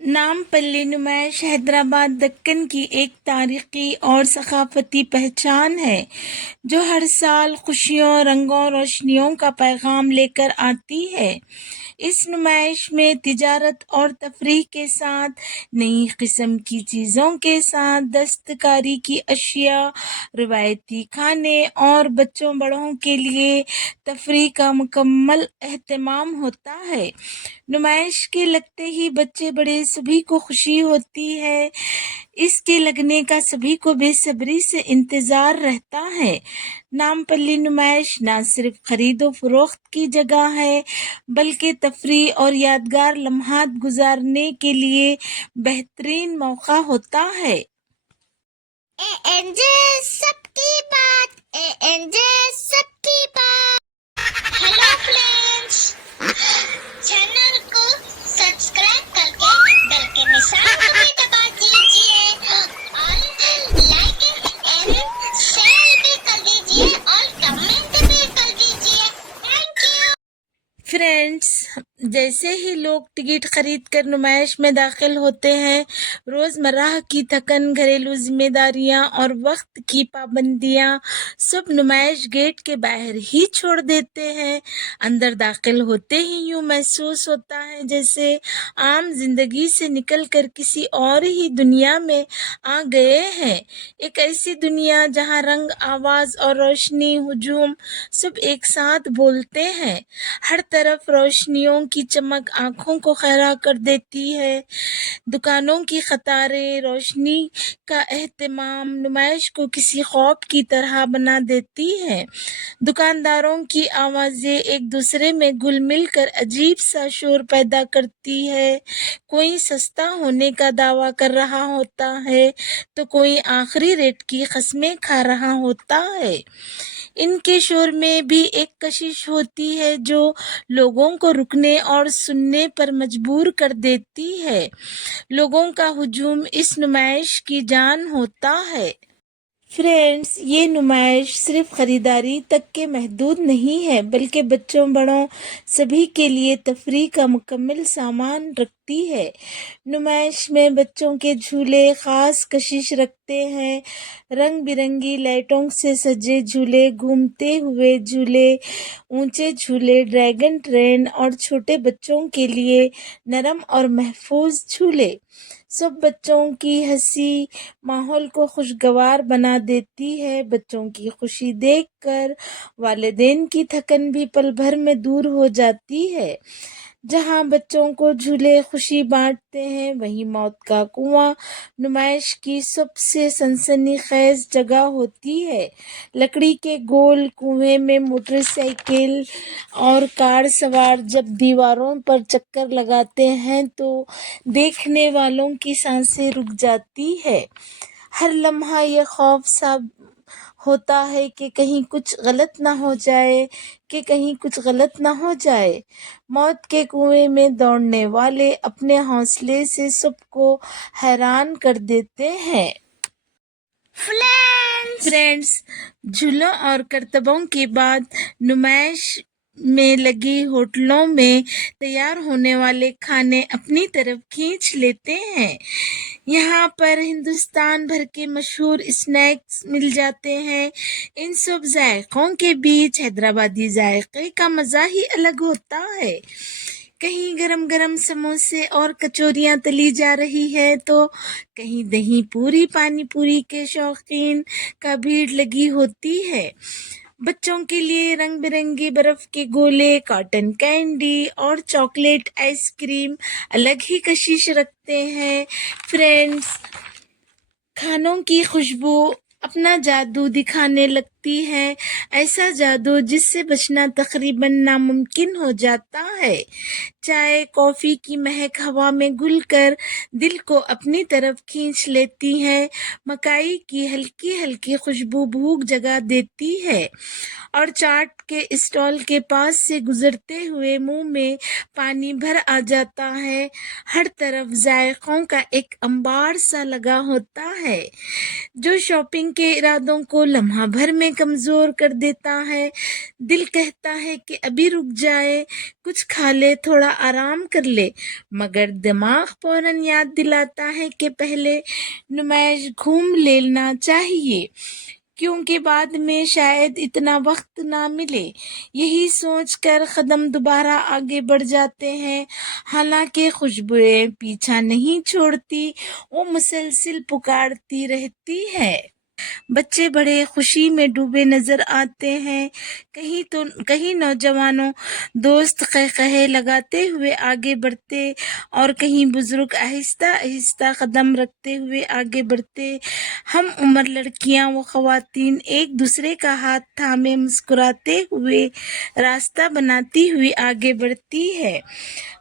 نامپلی نمائش حیدرآباد دکن کی ایک تاریخی اور ثقافتی پہچان ہے جو ہر سال خوشیوں، رنگوں، روشنیوں کا پیغام لے کر آتی ہے۔ اس نمائش میں تجارت اور تفریح کے ساتھ نئی قسم کی چیزوں کے ساتھ دستکاری کی اشیاء، روایتی کھانے اور بچوں بڑوں کے لیے تفریح کا مکمل اہتمام ہوتا ہے۔ نمائش کے لگتے ہی بچے بڑے سبھی کو خوشی ہوتی ہے۔ اس کے لگنے کا سبھی کو بے صبری سے انتظار رہتا ہے۔ نامپلی نمائش نہ صرف خرید و فروخت کی جگہ ہے بلکہ تفریح اور یادگار لمحات گزارنے کے لیے بہترین موقع ہوتا ہے۔ سب کی بات سب کی بات۔ ہیلو فرینڈز، چینل کو سبسکرائب کر کے بیل کے نشان کو بھی دبا دیجیے اور لائک اینڈ شیئر بھی کر دیجیے اور کمنٹ بھی کر دیجیے۔ Thank you. فرینڈز، جیسے ہی لوگ ٹکٹ خرید کر نمائش میں داخل ہوتے ہیں، روزمرہ کی تھکن، گھریلو ذمہ داریاں اور وقت کی پابندیاں سب نمائش گیٹ کے باہر ہی چھوڑ دیتے ہیں۔ اندر داخل ہوتے ہی یوں محسوس ہوتا ہے جیسے عام زندگی سے نکل کر کسی اور ہی دنیا میں آ گئے ہیں۔ ایک ایسی دنیا جہاں رنگ، آواز اور روشنی، ہجوم سب ایک ساتھ بولتے ہیں۔ ہر طرف روشنیوں کی چمک آنکھوں کو خیرہ کر دیتی ہے۔ دکانوں کی قطاریں، روشنی کا اہتمام نمائش کو کسی خواب کی طرح بنا دیتی ہے۔ دکانداروں کی آوازیں ایک دوسرے میں گل مل کر عجیب سا شور پیدا کرتی ہے۔ کوئی سستا ہونے کا دعویٰ کر رہا ہوتا ہے تو کوئی آخری ریٹ کی قسمیں کھا رہا ہوتا ہے۔ ان کے شور میں بھی ایک کشش ہوتی ہے جو لوگوں کو رکنے اور سننے پر مجبور کر دیتی ہے۔ لوگوں کا ہجوم اس نمائش کی جان ہوتا ہے۔ فرینڈز، یہ نمائش صرف خریداری تک کے محدود نہیں ہے بلکہ بچوں بڑوں سبھی کے لیے تفریح کا مکمل سامان رکھتی ہے۔ نمائش میں بچوں کے جھولے خاص کشش رکھتے ہیں۔ رنگ برنگی لائٹوں سے سجے جھولے، گھومتے ہوئے جھولے، اونچے جھولے، ڈریگن ٹرین اور چھوٹے بچوں کے لیے نرم اور محفوظ جھولے۔ سب بچوں کی ہنسی ماحول کو خوشگوار بنا دیتی ہے۔ بچوں کی خوشی دیکھ کر والدین کی تھکن بھی پل بھر میں دور ہو جاتی ہے۔ جہاں بچوں کو جھولے خوشی بانٹتے ہیں وہیں موت کا کنواں نمائش کی سب سے سنسنی خیز جگہ ہوتی ہے۔ لکڑی کے گول کنویں میں موٹر سائیکل اور کار سوار جب دیواروں پر چکر لگاتے ہیں تو دیکھنے والوں کی سانسیں رک جاتی ہے۔ ہر لمحہ یہ خوف سا ہوتا ہے کہ کہیں کچھ غلط نہ ہو جائے۔ موت کے کنویں میں دوڑنے والے اپنے حوصلے سے سب کو حیران کر دیتے ہیں۔ فرینڈز، جھولوں اور کرتبوں کے بعد نمائش میں لگی ہوٹلوں میں تیار ہونے والے کھانے اپنی طرف کھینچ لیتے ہیں۔ یہاں پر ہندوستان بھر کے مشہور اسنیکس مل جاتے ہیں۔ ان سب ذائقوں کے بیچ حیدرآبادی ذائقے کا مزہ ہی الگ ہوتا ہے۔ کہیں گرم گرم سموسے اور کچوریاں تلی جا رہی ہے تو کہیں دہی پوری، پانی پوری کے شوقین کا بھیڑ لگی ہوتی ہے۔ بچوں کے لیے رنگ برنگی برف کے گولے، کاٹن کینڈی اور چاکلیٹ آئس کریم الگ ہی کشش رکھتے ہیں۔ فرینڈز، کھانوں کی خوشبو اپنا جادو دکھانے لگتی ہے، ایسا جادو جس سے بچنا تقریباً ناممکن ہو جاتا ہے۔ چائے، کافی کی مہک ہوا میں گھل کر دل کو اپنی طرف کھینچ لیتی ہے۔ مکائی کی ہلکی ہلکی خوشبو بھوک جگا دیتی ہے اور چاٹ کے اسٹال کے پاس سے گزرتے ہوئے منہ میں پانی بھر آ جاتا ہے۔ ہر طرف ذائقوں کا ایک انبار سا لگا ہوتا ہے جو شاپنگ کے ارادوں کو لمحہ بھر میں ہمیں کمزور کر دیتا ہے۔ دل کہتا ہے کہ ابھی رک جائے، کچھ کھا لے، تھوڑا آرام کر لے، مگر دماغ فوراً یاد دلاتا ہے کہ پہلے نمائش گھوم لینا چاہیے، کیونکہ بعد میں شاید اتنا وقت نہ ملے۔ یہی سوچ کر قدم دوبارہ آگے بڑھ جاتے ہیں، حالانکہ خوشبوئیں پیچھا نہیں چھوڑتی، وہ مسلسل پکارتی رہتی ہے۔ بچے بڑے خوشی میں ڈوبے نظر آتے ہیں، کہیں نوجوانوں دوست قہقہے لگاتے ہوئے آگے بڑھتے اور کہیں بزرگ آہستہ آہستہ قدم رکھتے ہوئے آگے بڑھتے۔ ہم عمر لڑکیاں و خواتین ایک دوسرے کا ہاتھ تھامے مسکراتے ہوئے راستہ بناتی ہوئی آگے بڑھتی ہے۔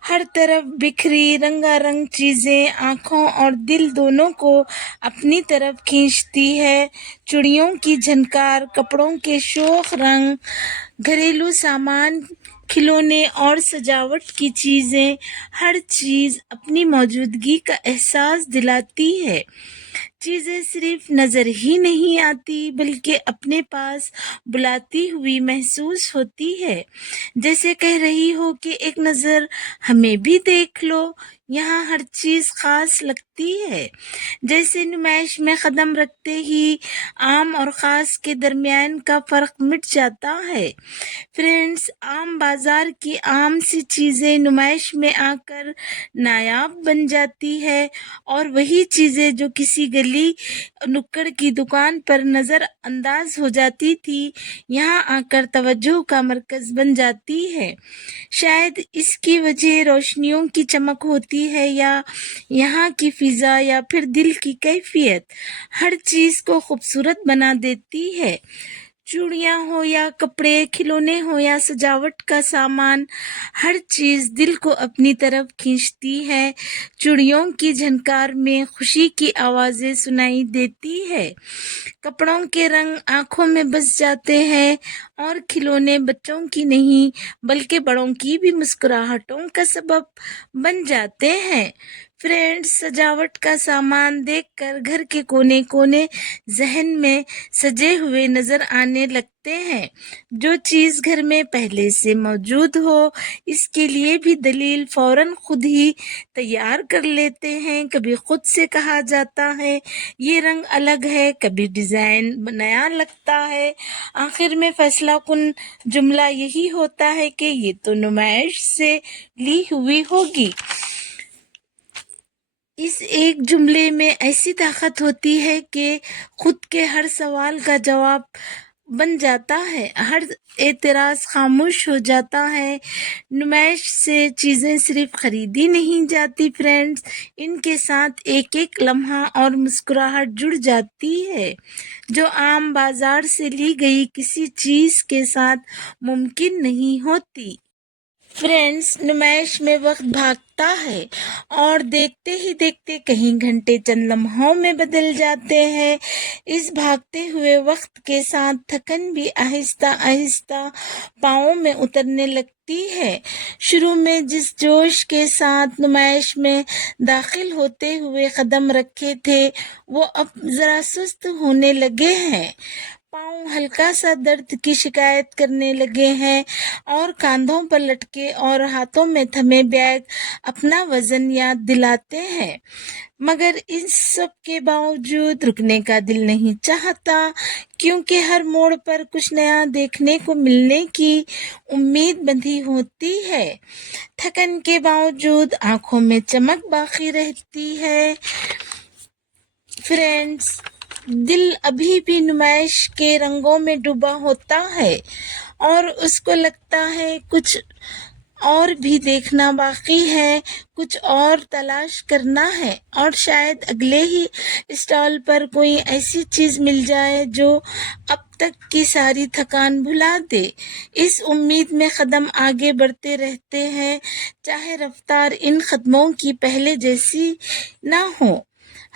ہر طرف بکھری رنگا رنگ چیزیں آنکھوں اور دل دونوں کو اپنی طرف کھینچتی ہے۔ چڑیوں کی جھنکار، کپڑوں کے شوق رنگ، گھریلو سامان، کھلونے اور سجاوٹ کی چیزیں، ہر چیز اپنی موجودگی کا احساس دلاتی ہے۔ چیزیں صرف نظر ہی نہیں آتی بلکہ اپنے پاس بلاتی ہوئی محسوس ہوتی ہے، جیسے کہہ رہی ہو کہ ایک نظر ہمیں بھی دیکھ لو۔ یہاں ہر چیز خاص لگتی ہے، جیسے نمائش میں قدم رکھتے ہی عام اور خاص کے درمیان کا فرق مٹ جاتا ہے۔ فرینڈز، عام بازار کی عام سی چیزیں نمائش میں آ کر نایاب بن جاتی ہے، اور وہی چیزیں جو کسی گلی نکڑ کی دکان پر نظر انداز ہو جاتی تھی، یہاں آ کر توجہ کا مرکز بن جاتی ہے۔ شاید اس کی وجہ روشنیوں کی چمک ہوتی ہے، یا یہاں کی فضا، یا پھر دل کی کیفیت ہر چیز کو خوبصورت بنا دیتی ہے۔ چوڑیاں ہو یا کپڑے، کھلونے ہو یا سجاوٹ کا سامان، ہر چیز دل کو اپنی طرف کھینچتی ہے۔ چڑیوں کی جھنکار میں خوشی کی آوازیں سنائی دیتی ہے، کپڑوں کے رنگ آنکھوں میں بس جاتے ہیں، اور کھلونے بچوں کی نہیں بلکہ بڑوں کی بھی مسکراہٹوں کا سبب بن جاتے ہیں۔ فرینڈز، سجاوٹ کا سامان دیکھ کر گھر کے کونے کونے ذہن میں سجے ہوئے نظر آنے لگتے ہیں۔ جو چیز گھر میں پہلے سے موجود ہو، اس کے لیے بھی دلیل فوراً خود ہی تیار کر لیتے ہیں۔ کبھی خود سے کہا جاتا ہے یہ رنگ الگ ہے، کبھی ڈیزائن نیا لگتا ہے، آخر میں فیصلہ کن جملہ یہی ہوتا ہے کہ یہ تو نمائش سے لی ہوئی ہوگی۔ اس ایک جملے میں ایسی طاقت ہوتی ہے کہ خود کے ہر سوال کا جواب بن جاتا ہے، ہر اعتراض خاموش ہو جاتا ہے۔ نمائش سے چیزیں صرف خریدی نہیں جاتی فرینڈز، ان کے ساتھ ایک ایک لمحہ اور مسکراہٹ جڑ جاتی ہے، جو عام بازار سے لی گئی کسی چیز کے ساتھ ممکن نہیں ہوتی۔ فرینڈز، نمائش میں وقت بھاگتا ہے، اور دیکھتے ہی دیکھتے کہیں گھنٹے چند لمحوں میں بدل جاتے ہیں۔ اس بھاگتے ہوئے وقت کے ساتھ تھکن بھی آہستہ آہستہ پاؤں میں اترنے لگتی ہے۔ شروع میں جس جوش کے ساتھ نمائش میں داخل ہوتے ہوئے قدم رکھے تھے، وہ اب ذرا سست ہونے لگے ہیں۔ پاؤں ہلکا سا درد کی شکایت کرنے لگے ہیں، اور کاندھوں پر لٹکے اور ہاتھوں میں تھمے بیگ اپنا وزن یاد دلاتے ہیں، مگر اس سب کے باوجود رکنے کا دل نہیں چاہتا، کیونکہ ہر موڑ پر کچھ نیا دیکھنے کو ملنے کی امید بندھی ہوتی ہے۔ تھکن کے باوجود آنکھوں میں چمک باقی رہتی ہے۔ فرینڈز، دل ابھی بھی نمائش کے رنگوں میں ڈوبا ہوتا ہے، اور اس کو لگتا ہے کچھ اور بھی دیکھنا باقی ہے، کچھ اور تلاش کرنا ہے، اور شاید اگلے ہی اسٹال پر کوئی ایسی چیز مل جائے جو اب تک کی ساری تھکان بھلا دے۔ اس امید میں قدم آگے بڑھتے رہتے ہیں، چاہے رفتار ان قدموں کی پہلے جیسی نہ ہو۔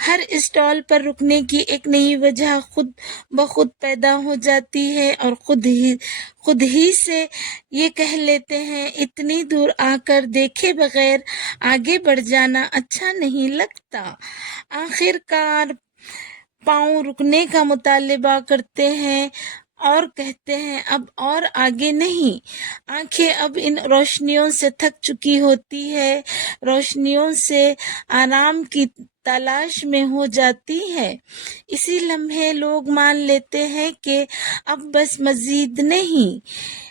ہر اسٹال پر رکنے کی ایک نئی وجہ خود بخود پیدا ہو جاتی ہے، اور خود ہی سے یہ کہہ لیتے ہیں اتنی دور آ کر دیکھے بغیر آگے بڑھ جانا اچھا نہیں لگتا۔ آخر کار پاؤں رکنے کا مطالبہ کرتے ہیں، اور کہتے ہیں اب اور آگے نہیں. آنکھیں اب ان روشنیوں سے تھک چکی ہوتی ہے، روشنیوں سے آرام کی تلاش میں ہو جاتی ہے. اسی لمحے لوگ مان لیتے ہیں کہ اب بس مزید نہیں،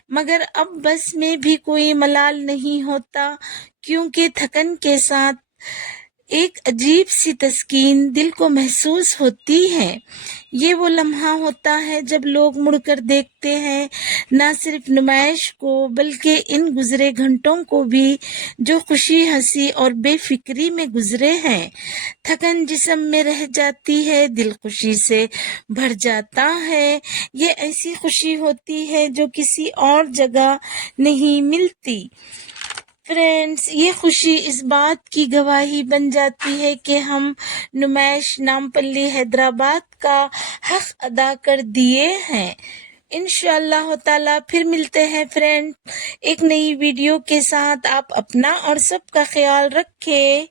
مگر اب بس میں بھی کوئی ملال نہیں ہوتا، کیونکہ تھکن کے ساتھ ایک عجیب سی تسکین دل کو محسوس ہوتی ہے. یہ وہ لمحہ ہوتا ہے جب لوگ مڑ کر دیکھتے ہیں نہ صرف نمائش کو بلکہ ان گزرے گھنٹوں کو بھی جو خوشی، ہنسی اور بے فکری میں گزرے ہیں. تھکن جسم میں رہ جاتی ہے، دل خوشی سے بھر جاتا ہے. یہ ایسی خوشی ہوتی ہے جو کسی اور جگہ نہیں ملتی. فرینڈز، یہ خوشی اس بات کی گواہی بن جاتی ہے کہ ہم نمائش نامپلی حیدرآباد کا حق ادا کر دیے ہیں. انشاءاللہ تعالیٰ پھر ملتے ہیں فرینڈ ایک نئی ویڈیو کے ساتھ. آپ اپنا اور سب کا خیال رکھیں.